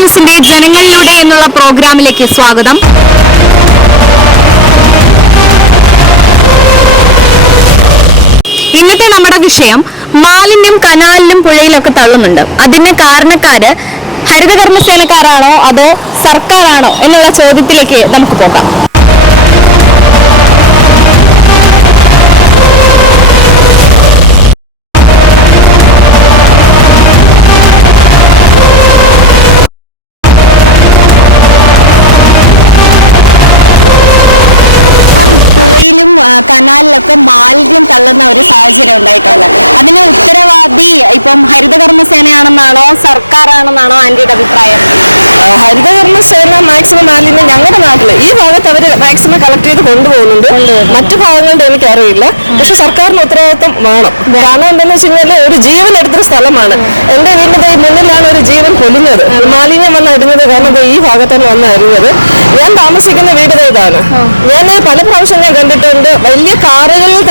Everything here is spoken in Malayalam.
ന്യൂസിന്റെ ജനങ്ങളിലൂടെ എന്നുള്ള പ്രോഗ്രാമിലേക്ക് സ്വാഗതം. ഇന്നത്തെ നമ്മുടെ വിഷയം മാലിന്യം കനാലിലും പുഴയിലൊക്കെ തള്ളുന്നുണ്ട്. അതിന് കാരണക്കാര് ഹരിതകർമ്മസേനക്കാരാണോ അതോ സർക്കാരാണോ എന്നുള്ള ചോദ്യത്തിലേക്ക് നമുക്ക് പോകാം. പുഴയിലും ആ, കനാലിലൊക്കെ മാലിന്യം തള്ളുന്ന ഒരു സാഹചര്യം ഉണ്ടായിട്ടുണ്ട്. അതിന് ഉത്തരവാദി ഇപ്പം ഹരിതകർമ്മസേനയാണെന്നാണോ സർക്കാരാണെന്നാണോ ആന്റിയുടെ അഭിപ്രായം? ഹരിതകർമ്മസേന മാക്സിമം മാലിന്യം ഞങ്ങളുടെ നാട്ടിൽ ഈ ഭാഗത്ത് അവർ മാക്സിമം കളക്ട് ചെയ്ത് കൊണ്ടുപോകുന്നുണ്ട്. മറ്റു ഭാഗങ്ങളുടെ എനിക്കറിയില്ല. പക്ഷെ സർക്കാരിന് ഉത്തരവാദിത്വം വേണം. കാരണം എന്താണെന്ന് വെച്ച് കഴിഞ്ഞാൽ ഒരു ജീവൻ എടുത്തൊരു സ്ഥലമാണ്. എന്റെ വീടിന്റെ മുന്നിലാണ് ഒരു ജീവൻ കൊല്ലുന്നത്. മാലിന്യം വന്ന് അരിഞ്ഞത് കാരണം ഈ ഭാഗത്താണ് വന്ന് അരിഞ്ഞത് ഞാൻ താമസിക്കുന്ന വീട് ഇതാണ്. ഞാൻ പല പ്രാവശ്യം ഞാൻ കണ്ടിട്ടുണ്ട്. വലിയ കാറുകളിൽ തന്നെ